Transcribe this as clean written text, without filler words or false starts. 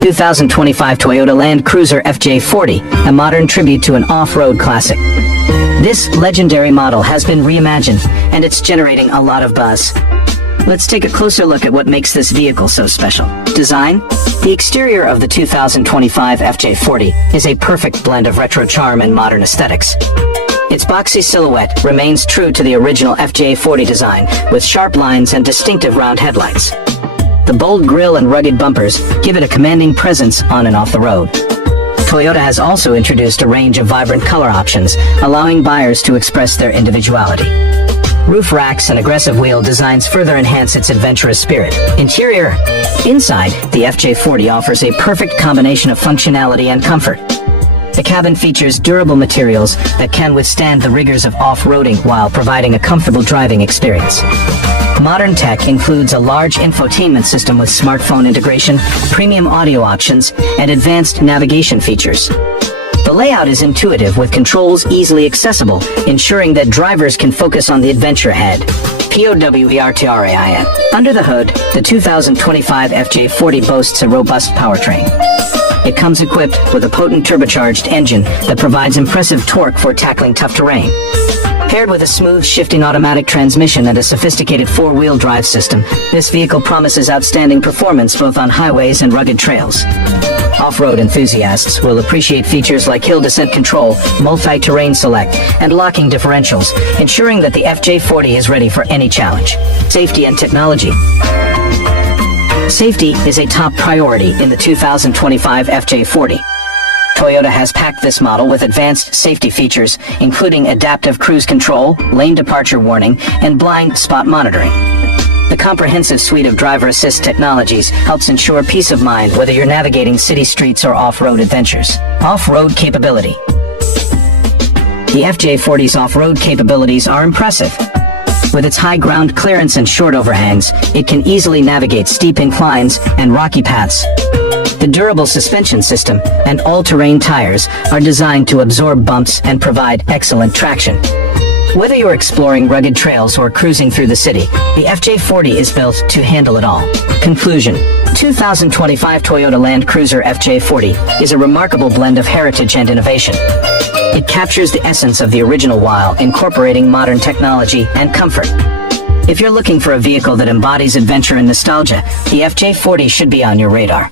2025 Toyota Land Cruiser FJ40, a modern tribute to an off-road classic. This legendary model has been reimagined, and it's generating a lot of buzz. Let's take a closer look at what makes this vehicle so special. Design? The exterior of the 2025 FJ40 is a perfect blend of retro charm and modern aesthetics. Its boxy silhouette remains true to the original FJ40 design, with sharp lines and distinctive round headlights. The bold grille and rugged bumpers give it a commanding presence on and off the road. Toyota has also introduced a range of vibrant color options, allowing buyers to express their individuality. Roof racks and aggressive wheel designs further enhance its adventurous spirit. Interior. Inside, the FJ40 offers a perfect combination of functionality and comfort. The cabin features durable materials that can withstand the rigors of off-roading while providing a comfortable driving experience. Modern tech includes a large infotainment system with smartphone integration, premium audio options, and advanced navigation features. The layout is intuitive with controls easily accessible, ensuring that drivers can focus on the adventure ahead. POWERTRAIN. Under the hood, the 2025 FJ40 boasts a robust powertrain. It comes equipped with a potent turbocharged engine that provides impressive torque for tackling tough terrain. Paired with a smooth shifting automatic transmission and a sophisticated four-wheel drive system, this vehicle promises outstanding performance both on highways and rugged trails. Off-road enthusiasts will appreciate features like hill descent control, multi-terrain select, and locking differentials, ensuring that the FJ40 is ready for any challenge. Safety and technology. Safety is a top priority in the 2025 FJ40. Toyota has packed this model with advanced safety features, including adaptive cruise control, lane departure warning, and blind spot monitoring. The comprehensive suite of driver assist technologies helps ensure peace of mind whether you're navigating city streets or off-road adventures. Off-road capability. The FJ40's off-road capabilities are impressive. With its high ground clearance and short overhangs, it can easily navigate steep inclines and rocky paths. The durable suspension system and all-terrain tires are designed to absorb bumps and provide excellent traction. Whether you're exploring rugged trails or cruising through the city, the FJ40 is built to handle it all. Conclusion. 2025 Toyota Land Cruiser FJ40 is a remarkable blend of heritage and innovation. It captures the essence of the original while incorporating modern technology and comfort. If you're looking for a vehicle that embodies adventure and nostalgia, the FJ40 should be on your radar.